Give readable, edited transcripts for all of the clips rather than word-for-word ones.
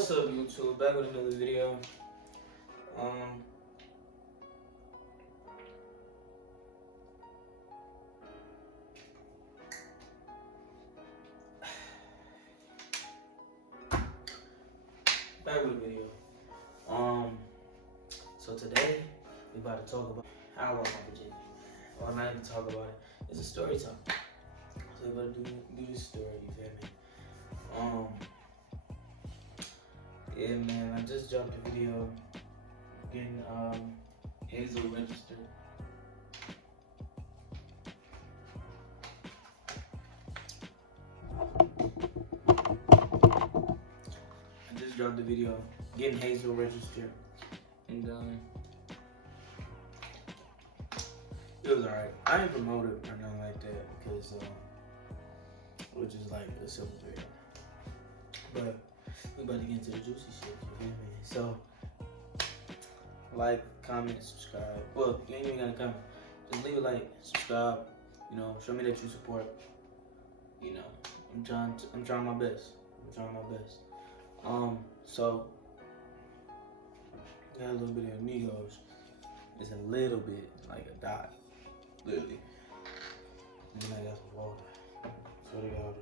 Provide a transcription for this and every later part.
What's up, YouTube? Back with another video. Back with a video. So today we about to talk about how I lost my virginity. Well, not even talk about it. It's a story time. So we about to do this story. You feel me? Yeah, man. I just dropped a video getting Hazel registered. I just dropped the video getting Hazel registered, and it was alright. I didn't promote it or nothing like that because it was just like a simple video. But we about to get into the juicy shit, you feel me? So, like, comment, subscribe. Well, you ain't even gotta comment. Just leave a like, subscribe. You know, show me that you support. You know, I'm trying my best. So got a little bit of amigos. It's a little bit, like a dot, literally. And then I got some water. So they got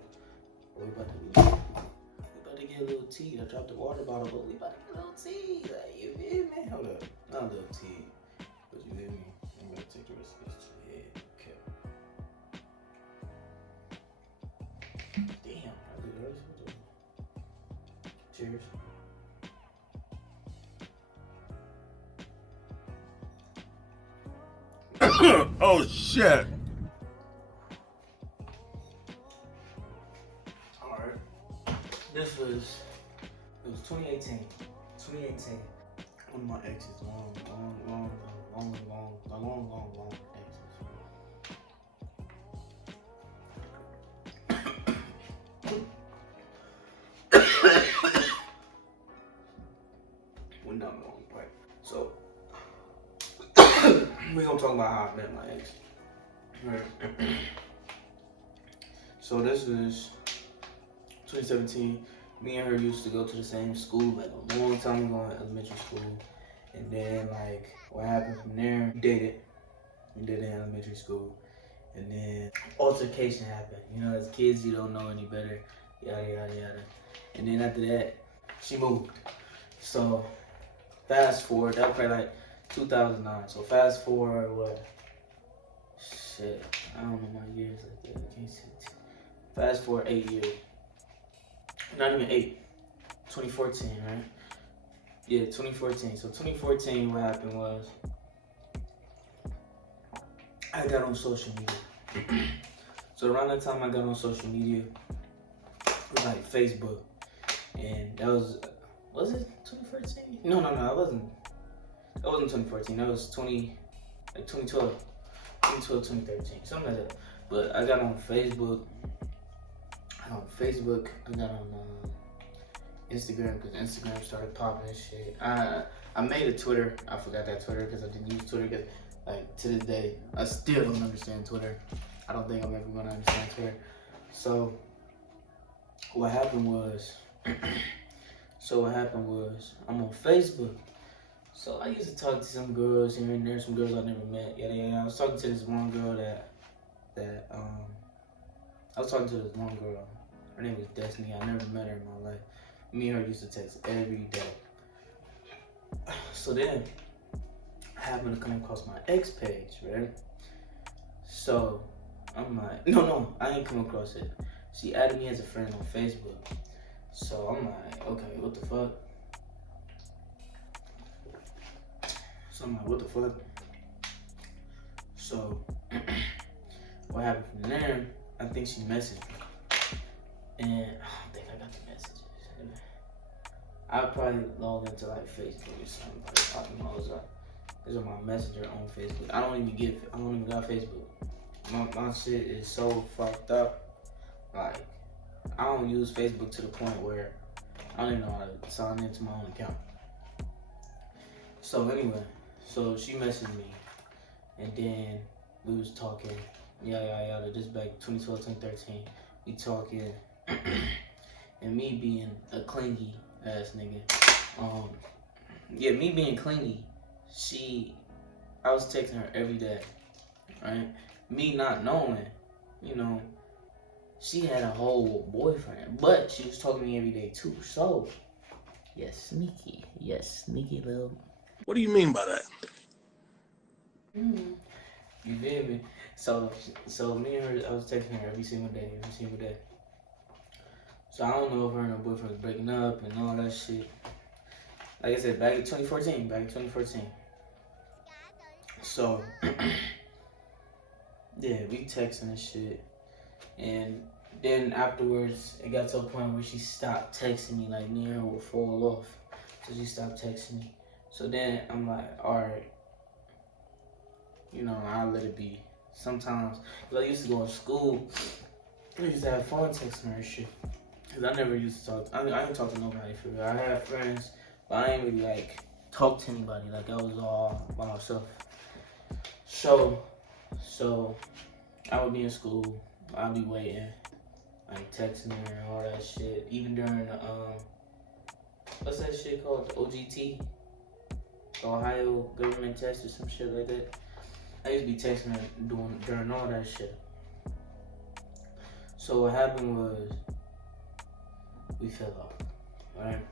we about to get a little tea. I dropped the water bottle, but we about to get a little tea. Like, you feel me? Hold up, not a little tea, but you feel me? I'm gonna take the rest of this to the head. Okay. Damn, I did already. Cheers. Oh shit! Alright. It was 2018. 2018. One of my exes, long exes. Went down the wrong pipe. So we gonna talk about how I met my ex. Right. So this was 2017. Me and her used to go to the same school like a long time ago in elementary school. And then like what happened from there, we dated in elementary school. And then altercation happened. You know, as kids you don't know any better. Yada yada yada. And then after that, she moved. So fast forward, that was probably like 2009. So fast forward, what? Shit, I don't know my years like that. I can't see it. Fast forward 8 years. Not even 8. 2014, right? Yeah, 2014. So 2014, what happened was I got on social media. So around that time I got on social media, it was like Facebook, and that was it 2014? No, it wasn't. That wasn't 2014. That was 2012, 2013, something like that. But I got on Facebook. I got on Instagram because Instagram started popping and shit. I made a Twitter. I forgot that Twitter because I didn't use Twitter because, like, to this day, I still don't understand Twitter. I don't think I'm ever gonna understand Twitter. So what happened was, I'm on Facebook. So I used to talk to some girls here and there, some girls I never met. Yeah. I was talking to this one girl Her name was Destiny. I never met her in my life. Me and her used to text every day. So then I happened to come across my ex page, right? So I'm like, no, I ain't come across it. She added me as a friend on Facebook. So I'm like, okay, what the fuck? So what happened from there, I think she messaged me. And I don't think I got the messages. I probably log into like Facebook or something. These are my messenger on Facebook. I don't even got Facebook. My shit is so fucked up. Like, I don't use Facebook to the point where I don't even know how to sign into my own account. So anyway, so she messaged me, and then we was talking, yada, this back 2012, 2013, we talking, and me being a clingy ass nigga. Yeah, me being clingy, I was texting her every day, right? Me not knowing, you know, she had a whole boyfriend, but she was talking to me every day too. So, yes, sneaky little. What do you mean by that? Mm, you feel me? So me and her, I was texting her every single day. So I don't know if her and her boyfriend was breaking up and all that shit. Like I said, back in 2014. So, yeah, we texting and shit. And then afterwards, it got to a point where she stopped texting me, like me and her would fall off. So she stopped texting me. So then I'm like, alright, I'll let it be. Sometimes, because I used to go to school, I used to have fun texting her and shit. Because I never used to talk, I didn't talk to nobody for real. I had friends, but I ain't really like talk to anybody. Like I was all by myself. So I would be in school, I'd be waiting, like texting her and all that shit. Even during the what's that shit called? The OGT, the Ohio government test or some shit like that. I used to be texting her during all that shit. So what happened was we fell off, right?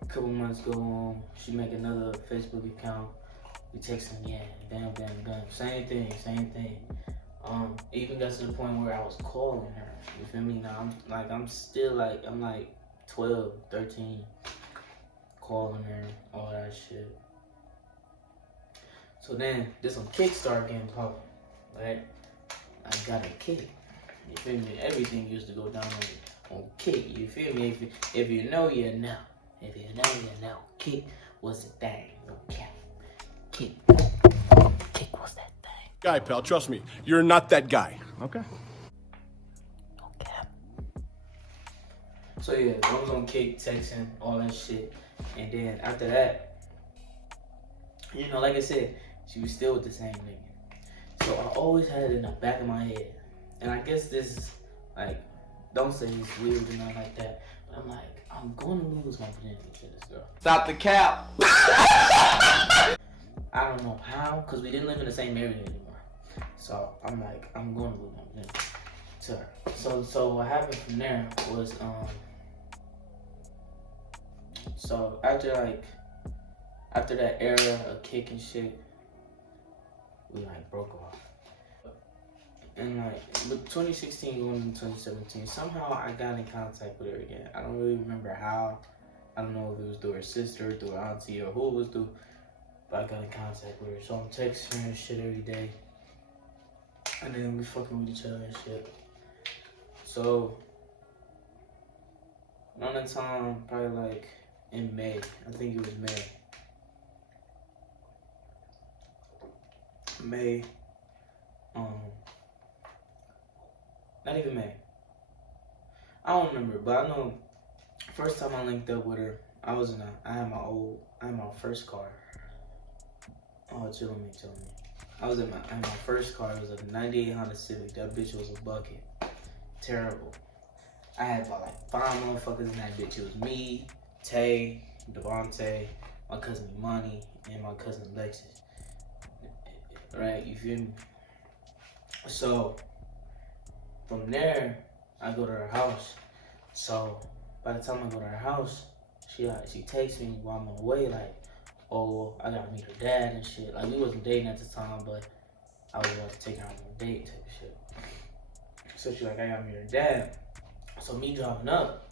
A couple months go on, she make another Facebook account. We texting again, bam. Same thing. It even got to the point where I was calling her. You feel me? Now I'm like 12, 13, calling her, all that shit. So then this one Kick started getting popping, right? I got a Kick. You feel me? Everything used to go down on Kick. You feel me? If you know, you know. If you know, you know. Kick was the thing. No cap. Kick was that thing. Guy, pal, trust me, you're not that guy. Okay. No cap. So yeah, I was on Kick, texting, all that shit. And then after that, like I said, she was still with the same nigga. So I always had it in the back of my head. And I guess this is like, don't say it's weird or nothing like that. But I'm like, I'm going to lose my virginity to this girl. Stop the cap. I don't know how, because we didn't live in the same area anymore. So I'm like, I'm going to lose my virginity to her. So what happened from there was, so after that era of Kick and shit, we like broke off. And like with 2016 going into 2017, somehow I got in contact with her again. I don't really remember how. I don't know if it was through her sister, through her auntie, or who it was through, but I got in contact with her. So I'm texting her and shit every day. And then we fucking with each other and shit. So around that time, probably like in May, I think it was May, not even May. I don't remember, but I know first time I linked up with her, I had my first car. Oh, chill me. I had my first car. It was a 98 Honda Civic. That bitch was a bucket. Terrible. I had about like 5 motherfuckers in that bitch. It was me, Tay, Devontae, my cousin Imani, and my cousin Alexis. Right, you feel me? So from there, I go to her house. So by the time I go to her house, she texts me while I'm on the way, like, oh, I gotta meet her dad and shit. Like, we wasn't dating at the time, but I was about to take her on a date type of shit. So she's like, I gotta meet her dad. So me driving up,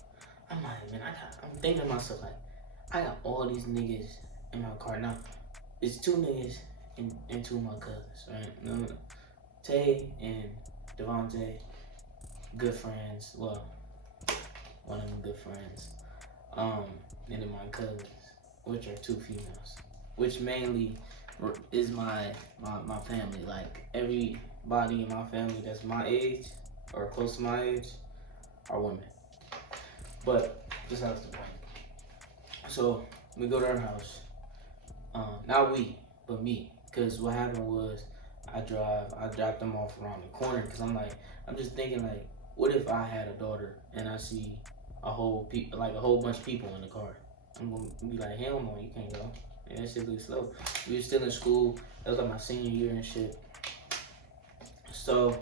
I'm like, man, I'm thinking to myself, like, I got all these niggas in my car. Now, it's 2 niggas and 2 of my cousins, right? Tay and Devontae, good friends. Well, one of them good friends. And then my cousins, which are 2 females, which mainly is my family. Like everybody in my family that's my age or close to my age are women. But this has the point. So we go to her house. Not we, but me. Cause what happened was I dropped them off around the corner. Cause I'm just thinking like, what if I had a daughter and I see a whole bunch of people in the car. I'm gonna be like, hell no, you can't go. And that shit look slow. We was still in school. That was like my senior year and shit. So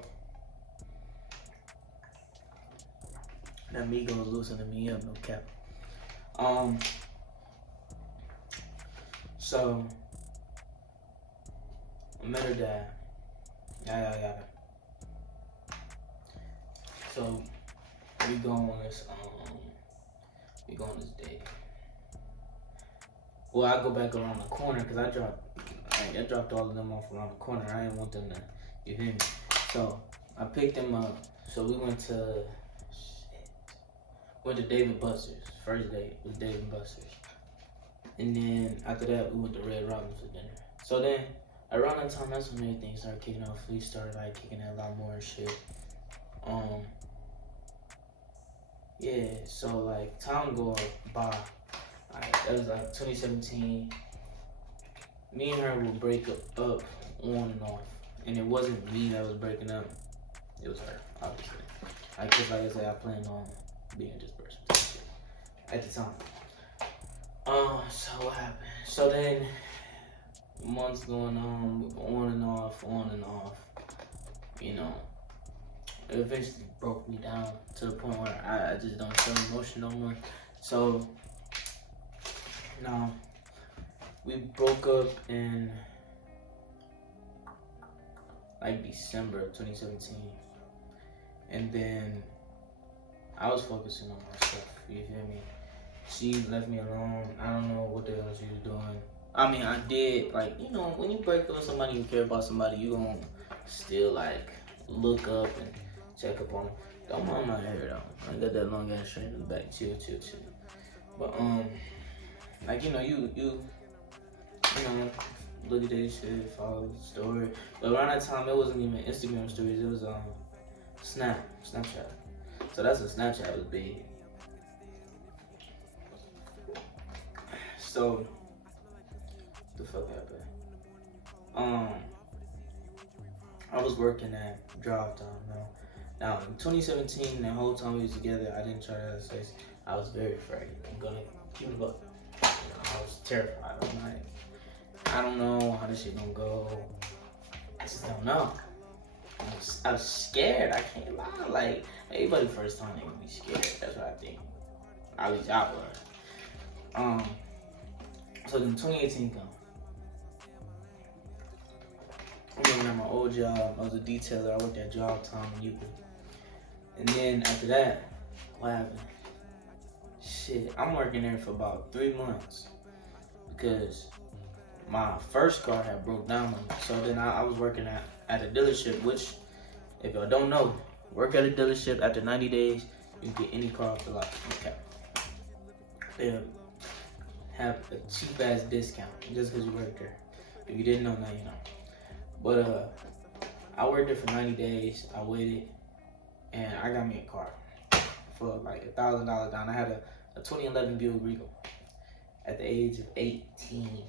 that Migos loosening me up, no cap. So I met her dad. Yeah. So we go on this date. Well, I go back around the corner because I dropped all of them off around the corner. I didn't want them to, you hear me? So I picked them up. So we went to Dave & Buster's. First date was Dave & Buster's. And then after that, we went to Red Robin for dinner. So then around that time, that's when everything started kicking off. We started like kicking it a lot more and shit. Yeah, so like time go by. That was like 2017. Me and her would break up on and off. And it wasn't me that was breaking up. It was her, obviously. Cause like I said, I planned on being this person at the time. So what happened? So then months going on and off. You know, it eventually broke me down to the point where I just don't show emotion no more. So now we broke up in like December of 2017, and then I was focusing on myself. You feel me? She left me alone. I don't know what the hell she was doing. I mean, I did, like, you know, when you break up with somebody, you care about somebody, you gonna still, like, look up and check up on them. Don't mind my hair, though. I got that long ass straight in the back. Chill. But, like, you know, you know, look at this shit, follow the story. But around that time, it wasn't even Instagram stories. It was, Snapchat. So that's when Snapchat was big. So, the fuck happened? I was working at Drive Time now. In 2017, the whole time we was together, I didn't try to have sex. I was very afraid. I'm gonna keep it up. You know, I was terrified. I'm like, I don't know how this shit gonna go. I just don't know. I was scared. I can't lie. Like, everybody first time they gonna be scared. That's what I think. At least I was. So then 2018 come. I'm working at my old job. I was a detailer. I worked at Job Time in Euclid. And then after that, what happened? Shit, I'm working there for about 3 months because my first car had broke down on me. So then I was working at a dealership, which, if y'all don't know, work at a dealership after 90 days, you can get any car off the lot. Okay. They have a cheap ass discount just because you work there. If you didn't know, now you know. But I worked there for 90 days. I waited, and I got me a car for like $1,000 down. I had a 2011 Buick Regal at the age of 18.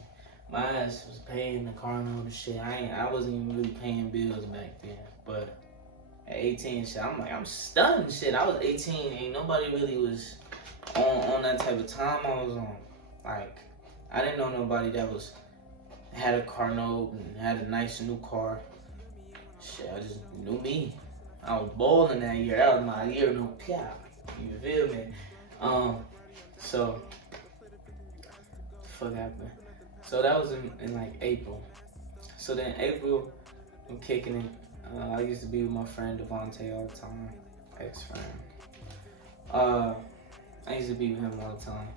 My ass was paying the car and all the shit. I wasn't even really paying bills back then. But at 18, shit, I'm stunned. Shit, I was 18. Ain't nobody really was on that type of time I was on. Like, I didn't know nobody that had a car note and had a nice new car. Shit, I just knew me. I was balling that year. That was my year, no cap. You feel me? So, the fuck happened? So that was in like April. So then April, I'm kicking it. I used to be with my friend Devontae all the time, ex-friend. I used to be with him all the time.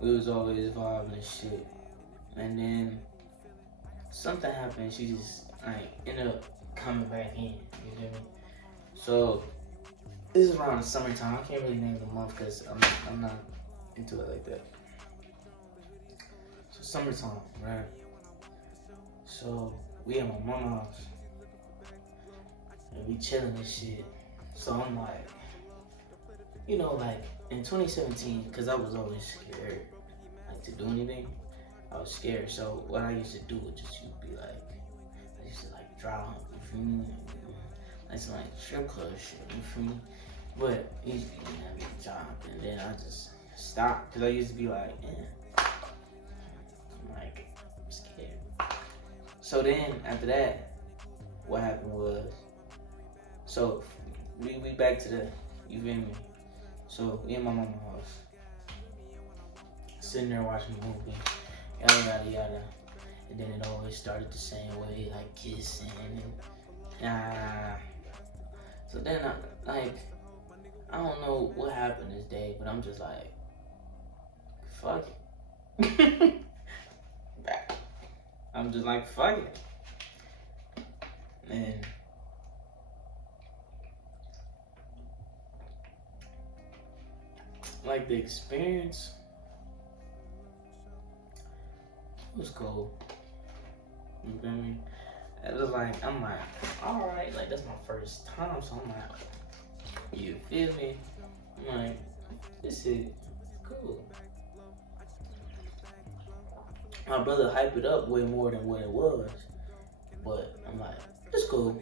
We was always vibing and shit. And then something happened. She just ended up coming back in. You feel me? So this is around the summertime. I can't really name the month because I'm not into it like that. So summertime, right? So we at my mama's house and we chilling and shit. So I'm like, you know, like in 2017, because I was always scared, like, to do anything. I was scared. So what I used to do was just be like, I used to like draw, you feel me? I used to like strip club shit, you feel me? But he used to be giving me a job, and then I just stopped because I used to be like, I'm like, I'm scared. So then after that, what happened was, so we back to the, you feel me? So we in my mama's house, sitting there watching the movie, yada yada yada, and then it always started the same way, like kissing and So then I don't know what happened this day, but I'm just like, fuck it. I'm just like, fuck it. And like the experience was cool. You feel me? It was like, I'm like, alright, like that's my first time, so I'm like, you feel me? I'm like, this is cool. My brother hyped it up way more than what it was, but I'm like, it's cool.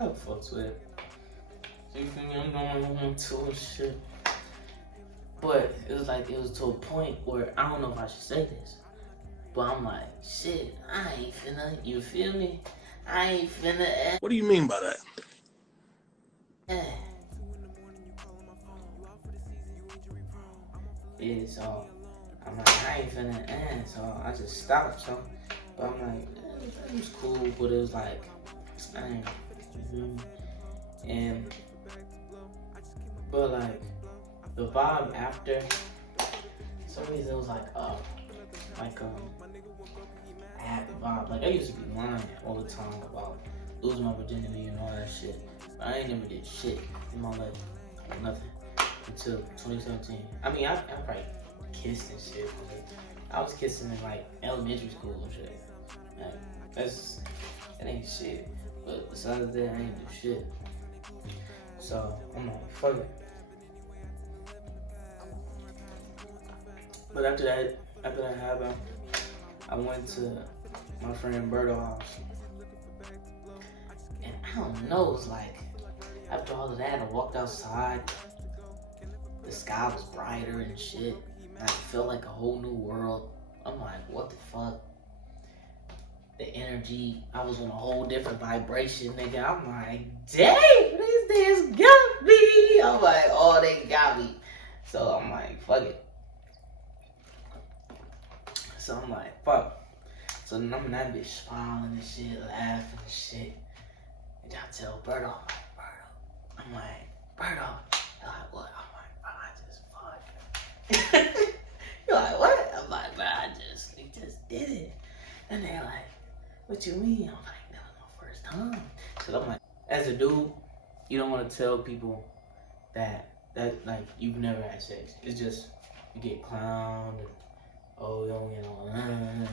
I fucks with it. So you feel me? I'm doing my own tour shit. But it was like, it was to a point where I don't know if I should say this, but I'm like, shit, I ain't finna, you feel me? I ain't finna. What do you mean by that? Yeah, so I'm like, I ain't finna so I just stopped, so. But I'm like, it was cool, but it was like, I ain't, and, but like, the vibe after, some reason it was like a happy vibe. Like I used to be lying all the time about losing my virginity and all that shit. But I ain't never did shit in my life, nothing, until 2017. I mean, I probably kissed and shit. I was kissing in like elementary school and shit. Like, that ain't shit. But besides that, I ain't do shit. So I'm like, fuck it. But after that happened, I went to my friend Berto's house. And I don't know, it was like, after all of that, I walked outside. The sky was brighter and shit. And I felt like a whole new world. I'm like, what the fuck? The energy, I was on a whole different vibration, nigga. I'm like, dang, these niggas got me. I'm like, oh, they got me. So I'm like, fuck it. So I'm like, fuck. So then I'm in that bitch smiling and shit, laughing and shit. And I tell Berto, I'm like, Berto. They're like, what? I'm like, bro, I just fucked. You're like, what? I'm like, bro, we just did it. And they're like, what you mean? I'm like, that was my first time. So I'm like, as a dude, you don't want to tell people that like you've never had sex. It's just you get clowned and you don't get on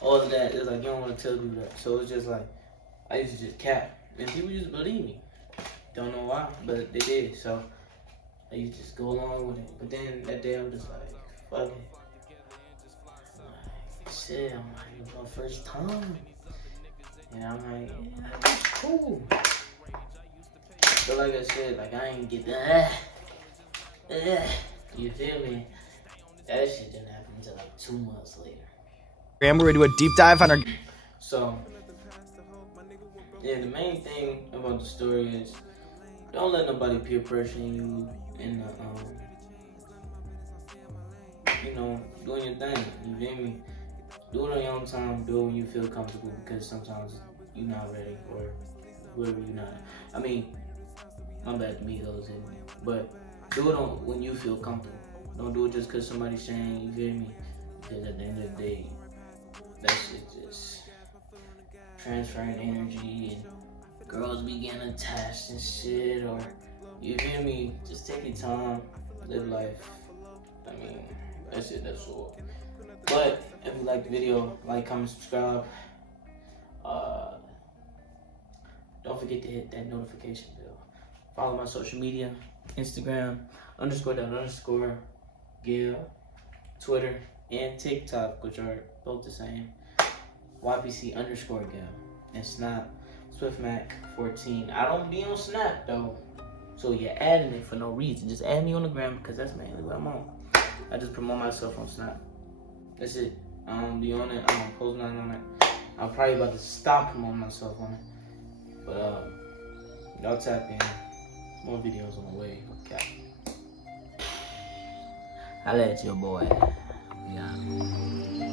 all of that. It's like you don't want to tell people that. So it's just like I used to just cap, and people used to believe me. Don't know why, but they did. So I used to just go along with it. But then that day I'm just like, fuck it. I'm like, shit, I'm like, it was my first time. And I'm like, yeah, that's cool. So like I said, like I ain't get that. You feel me? That shit didn't happen until like 2 months later. We're gonna do a deep dive on our. So, yeah, the main thing about the story is don't let nobody peer pressure you in the, doing your thing. You feel me? Do it on your own time. Do it when you feel comfortable because sometimes you're not ready or whatever you're not. I mean, my bad to me goes in, but do it on when you feel comfortable. Don't do it just because somebody's saying, you feel me? Because at the end of the day, that shit just transferring energy and girls be getting attached and shit, or you feel me? Just take your time, live life. I mean, that's it, that's all. But if you like the video, like, comment, subscribe. Don't forget to hit that notification bell. Follow my social media, Instagram, __, Gil, Twitter, and TikTok, which are both the same. YPC _Gil. And Snap, SwiftMac14. I don't be on Snap though. So you're adding it for no reason. Just add me on the gram because that's mainly what I'm on. I just promote myself on Snap. That's it. I don't be on it. I don't post nothing on it. I'm probably about to stop promoting myself on it. But y'all tap in. More videos on the way. Okay. Holla at your boy. Yeah.